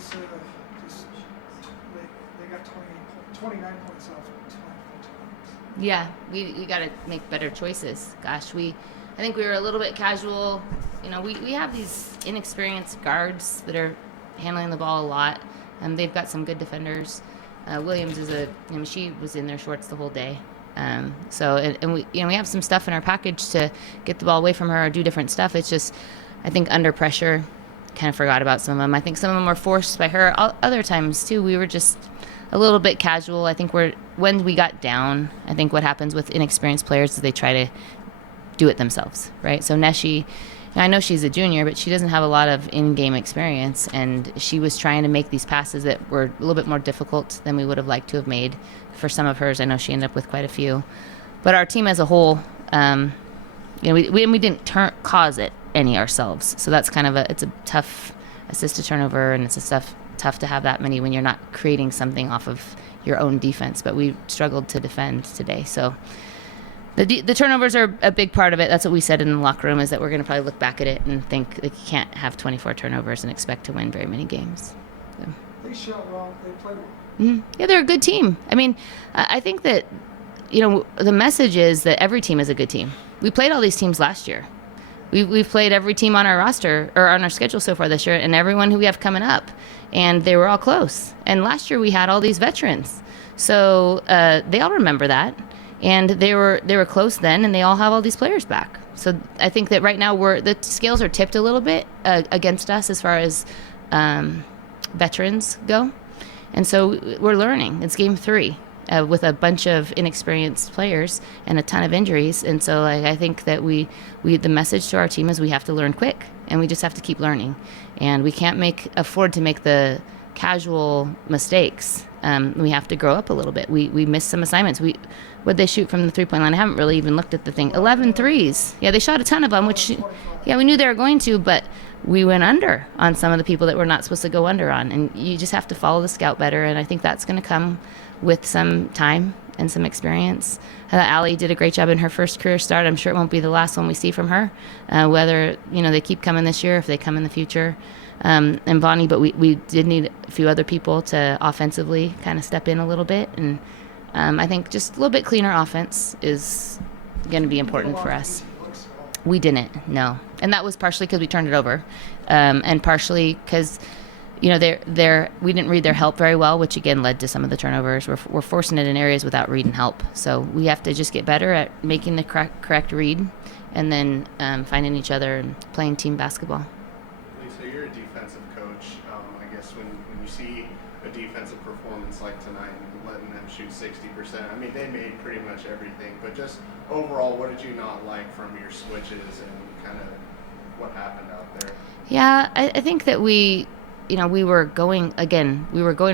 Lisa just they got 29 points off of 20 times. Yeah, we got to make better choices. Gosh, I think we were a little bit casual. We have these inexperienced guards that are handling the ball a lot. They've got some good defenders. Williams she was in their shorts the whole day. We have some stuff in our package to get the ball away from her or do different stuff. It's just, I think under pressure, kind of forgot about some of them. I think some of them were forced by her. Other times too, we were just a little bit casual. I think when we got down, I think what happens with inexperienced players is they try to do it themselves, right? So Neshi, I know she's a junior, but she doesn't have a lot of in-game experience, and she was trying to make these passes that were a little bit more difficult than we would have liked to have made. For some of hers, I know she ended up with quite a few. But our team as a whole, we didn't cause it any ourselves. So that's kind of it's a tough assist to turnover, and it's tough to have that many when you're not creating something off of your own defense. But we struggled to defend today, so. The turnovers are a big part of it. That's what we said in the locker room, is that we're going to probably look back at it and think that you can't have 24 turnovers and expect to win very many games. So. They shot well. They played well. Mm-hmm. Yeah, they're a good team. I mean, I think that, the message is that every team is a good team. We played all these teams last year. We've played every team on our roster or on our schedule so far this year, and everyone who we have coming up. And they were all close. And last year we had all these veterans. So they all remember that. And they were close then, and they all have all these players back. So I think that right now the scales are tipped a little bit against us as far as veterans go. And so we're learning. It's game 3 with a bunch of inexperienced players and a ton of injuries. And so I think that the message to our team is we have to learn quick, and we just have to keep learning. And we can't afford to make the casual mistakes. We have to grow up a little bit. We missed some assignments. What'd they shoot from the three-point line? I haven't really even looked at the thing. 11 threes. Yeah, they shot a ton of them, which, yeah, we knew they were going to, but we went under on some of the people that we're not supposed to go under on. And you just have to follow the scout better, and I think that's going to come with some time and some experience. Allie did a great job in her first career start. I'm sure it won't be the last one we see from her, whether they keep coming this year, if they come in the future. And Bonnie, but we did need a few other people to offensively kind of step in a little bit. And I think just a little bit cleaner offense is going to be important for us. We didn't, no. And that was partially because we turned it over, and partially because, we didn't read their help very well, which again led to some of the turnovers. We're forcing it in areas without read and help. So we have to just get better at making the correct read, and then finding each other and playing team basketball. Lisa, you're a defensive coach. I guess when you see a defensive performance like tonight and letting them shoot 60%, I mean, they made pretty much everything. But just overall, what did you not like from your switches and kind of what happened out there? Yeah, I think that we were going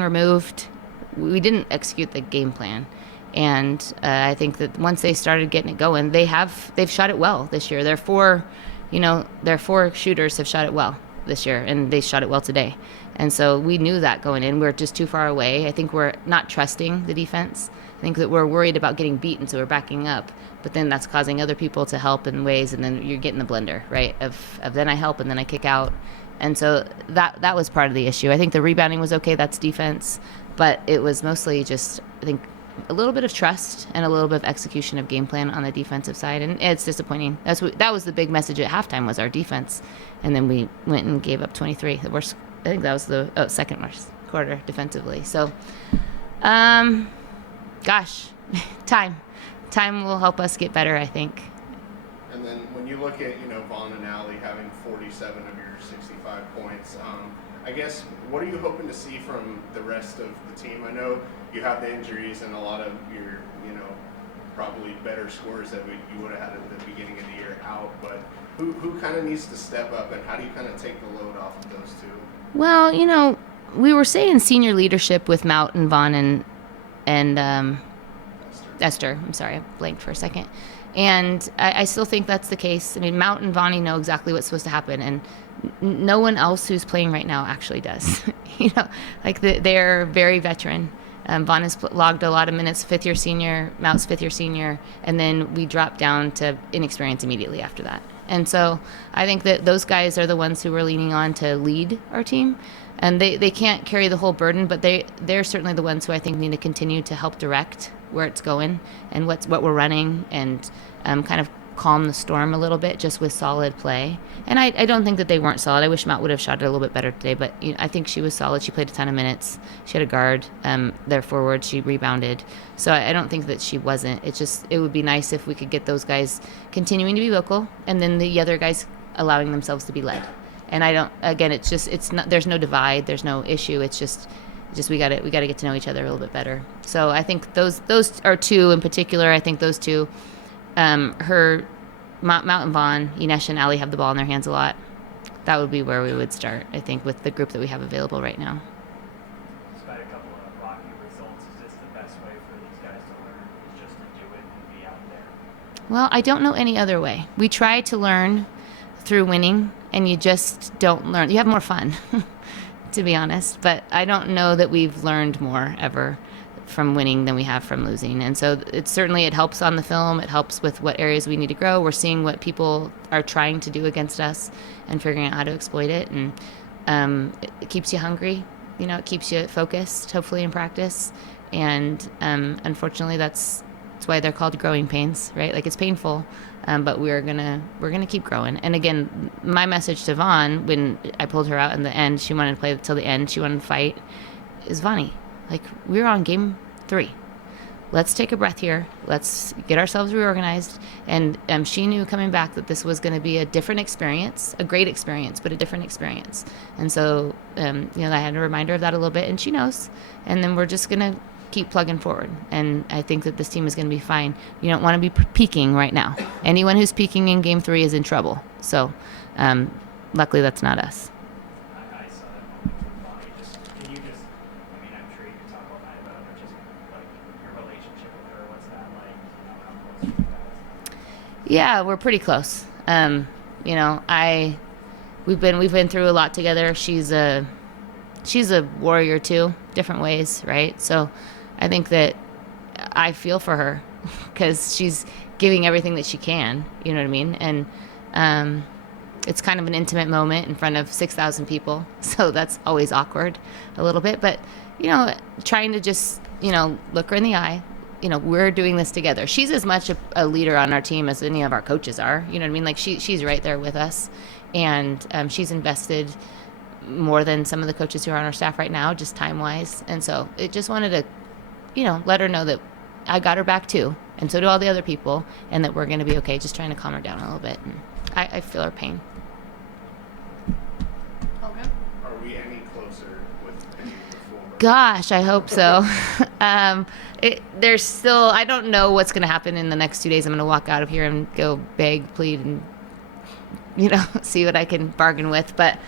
removed. We didn't execute the game plan. And I think that once they started getting it going, they've shot it well this year. Their four shooters have shot it well this year, and they shot it well today. And so we knew that going in. We're just too far away. I think we're not trusting the defense. I think that we're worried about getting beaten, so we're backing up. But then that's causing other people to help in ways, and then you're getting the blender, right? Of then I help and then I kick out. And so that was part of the issue. I think the rebounding was okay. That's defense. But it was mostly just, I think, a little bit of trust and a little bit of execution of game plan on the defensive side, and it's disappointing. That was the big message at halftime, was our defense, and then we went and gave up 23. The worst. I think that was the second worst quarter defensively. So, gosh, time will help us get better, I think. And then when you look at Vaughn and Allie having 47 of your 65 points, I guess, what are you hoping to see from the rest of the team? I know you have the injuries and a lot of your, probably better scores that you would have had at the beginning of the year out, but who kind of needs to step up, and how do you kind of take the load off of those two? Well, we were saying senior leadership with Mout and Vaughn and Esther. I'm sorry, I blanked for a second. And I still think that's the case. I mean, Mout and Vonnie know exactly what's supposed to happen, and no one else who's playing right now actually does. They're very veteran. Vaughn has logged a lot of minutes, fifth-year senior, Mout's fifth-year senior, and then we dropped down to inexperience immediately after that. And so I think that those guys are the ones who we're leaning on to lead our team. And they can't carry the whole burden, but they're certainly the ones who I think need to continue to help direct where it's going and what we're running, and kind of calm the storm a little bit just with solid play. And I don't think that they weren't solid. I wish Matt would have shot it a little bit better today, but I think she was solid. She played a ton of minutes. She had a guard, their forward. She rebounded. So I don't think that she wasn't. It would be nice if we could get those guys continuing to be vocal, and then the other guys allowing themselves to be led. And it's not, there's no divide, there's no issue. It's just we got to get to know each other a little bit better. So I think those are two in particular. I think those two, Mount and Vaughn, Inesh and Allie have the ball in their hands a lot. That would be where we would start, I think, with the group that we have available right now. Despite a couple of rocky results, is this the best way for these guys to learn, is just to do it and be out there? Well, I don't know any other way. We try to learn through winning, and you just don't learn. You have more fun, to be honest. But I don't know that we've learned more ever from winning than we have from losing. And so it helps on the film. It helps with what areas we need to grow. We're seeing what people are trying to do against us and figuring out how to exploit it. And it keeps you hungry. It keeps you focused, hopefully, in practice. And unfortunately, that's why they're called growing pains, right? Like, it's painful. But we're gonna keep growing. And again, my message to Vaughn when I pulled her out in the end, she wanted to play till the end, she wanted to fight, is Vaughnie, like, we're on game 3. Let's take a breath here. Let's get ourselves reorganized. And she knew coming back that this was going to be a different experience, a great experience, but a different experience. And so, I had a reminder of that a little bit, and she knows. And then we're just gonna keep plugging forward, and I think that this team is going to be fine. You don't want to be peaking right now. Anyone who's peaking in game 3 is in trouble. So luckily that's not us. I saw that moment with Bonnie. I'm sure you can talk all night about it, but just like your relationship with her, what's that like? How close are you guys? Yeah, we're pretty close. We've been through a lot together. She's a warrior too, different ways, right? So I think that I feel for her because she's giving everything that she can, you know what I mean? And it's kind of an intimate moment in front of 6,000 people. So that's always awkward a little bit. But, trying to just, look her in the eye. We're doing this together. She's as much a leader on our team as any of our coaches are. You know what I mean? Like, she's right there with us. And she's invested more than some of the coaches who are on our staff right now, just time-wise. And so it just wanted to, let her know that I got her back too, and so do all the other people, and that we're going to be okay, just trying to calm her down a little bit. And I feel her pain. Okay. Are we any closer with any of the former? Gosh, I hope so. There's still, I don't know what's going to happen in the next 2 days. I'm going to walk out of here and go beg, plead, and, see what I can bargain with. But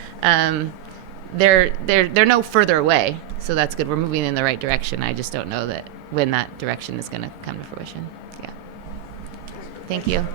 they're no further away, so that's good. We're moving in the right direction. I just don't know that when that direction is going to come to fruition. Yeah. Thank you.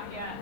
Not yet.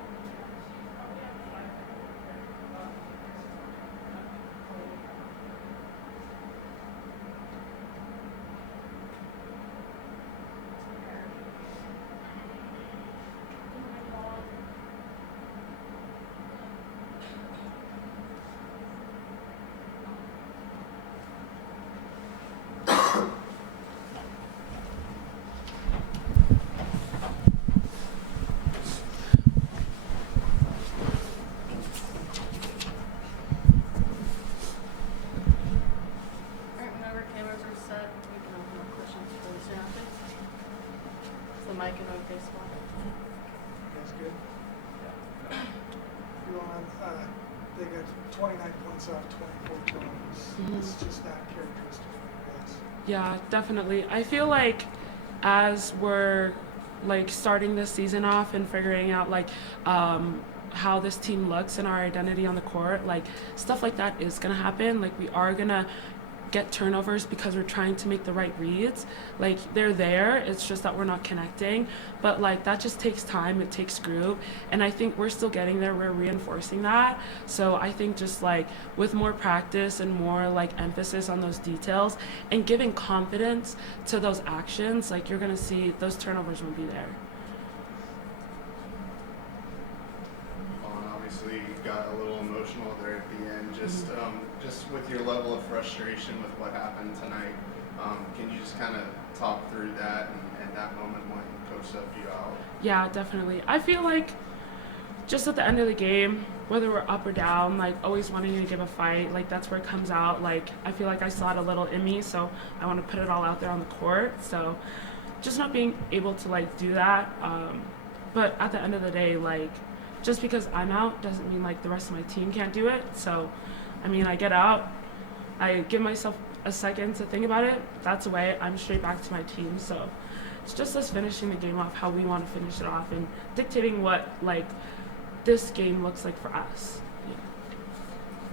Alright, whenever cameras are set, we can open up questions for the student athletes. Is the mic in okay spot? That's good. You want, they got 29 points off 24 turnovers. It's just not characteristic of you guys. Yeah, definitely. I feel like as we're like starting this season off and figuring out like how this team looks and our identity on the court, like stuff like that is gonna happen. Like we are gonna get turnovers because we're trying to make the right reads. Like they're there, it's just that we're not connecting. But like that just takes time, it takes group, and I think we're still getting there. We're reinforcing that. So I think just like with more practice and more like emphasis on those details and giving confidence to those actions, like you're gonna see those turnovers won't be there. Obviously, you got a little emotional there at the end. Just with your level of frustration with what happened tonight, can you just kind of talk through that and that moment when Coach subbed you out? Yeah, definitely. I feel like just at the end of the game, whether we're up or down, like always wanting to give a fight, like that's where it comes out. Like I feel like I saw it a little in me, so I want to put it all out there on the court. So just not being able to like do that. But at the end of the day, like just because I'm out doesn't mean like the rest of my team can't do it. So I mean, I get out, I give myself a second to think about it. That's away. I'm straight back to my team. So it's just us finishing the game off how we want to finish it off and dictating what like this game looks like for us. Yeah.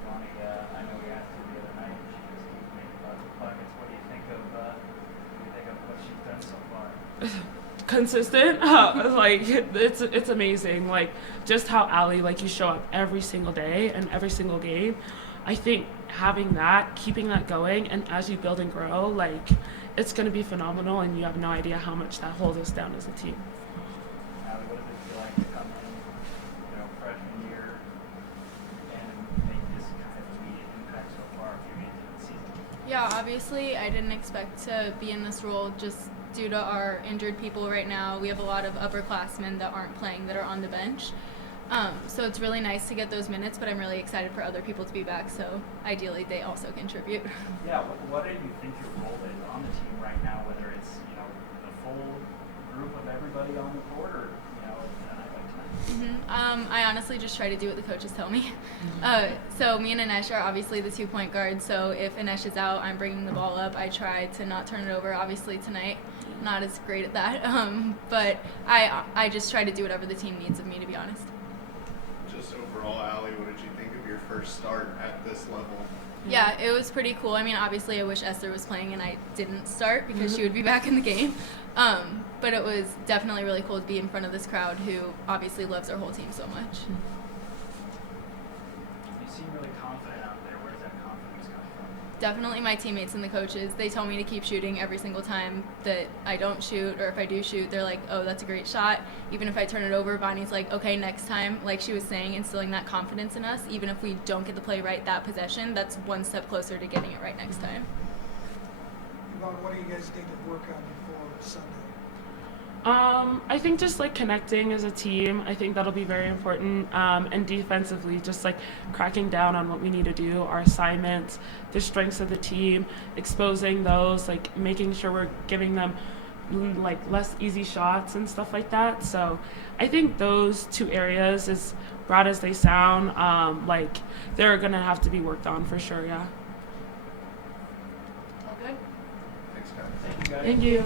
Bonnie, I know we asked you the other night. She was speaking about the buckets. What do you think of what she's done so far? Consistent. Like it's amazing. Like just how Allie, like you show up every single day and every single game. I think having that, keeping that going, and as you build and grow, like it's gonna be phenomenal, and you have no idea how much that holds us down as a team. Allie, what does it feel like to come in, freshman year and make this kind of immediate impact so far a few games into the season? Yeah, obviously I didn't expect to be in this role just due to our injured people right now. We have a lot of upperclassmen that aren't playing that are on the bench. So it's really nice to get those minutes, but I'm really excited for other people to be back, so ideally they also contribute. Yeah, what do you think your role is on the team right now, whether it's, the full group of everybody on the court or, in a night like tonight? I honestly just try to do what the coaches tell me. So me and Anesh are obviously the 2-point guards, so if Anesh is out, I'm bringing the ball up. I try to not turn it over, obviously tonight. Not as great at that, but I just try to do whatever the team needs of me, to be honest. Just overall, Allie, what did you think of your first start at this level? Yeah, it was pretty cool. I mean, obviously I wish Esther was playing and I didn't start because she would be back in the game. But it was definitely really cool to be in front of this crowd who obviously loves our whole team so much. You seem really confident out there. Where does that confidence come from? Definitely my teammates and the coaches. They tell me to keep shooting every single time that I don't shoot, or if I do shoot, they're like, oh, that's a great shot. Even if I turn it over, Bonnie's like, okay, next time. Like she was saying, instilling that confidence in us. Even if we don't get the play right that possession, that's one step closer to getting it right next time. Yvonne, what do you guys need to work on before Sunday? I think just like connecting as a team, I think that'll be very important. And defensively, just like cracking down on what we need to do, our assignments, the strengths of the team, exposing those, like making sure we're giving them like less easy shots and stuff like that. So I think those two areas, as broad as they sound, like they're gonna have to be worked on for sure. Yeah. All good? Thanks, guys. Thank you, guys. Thank you.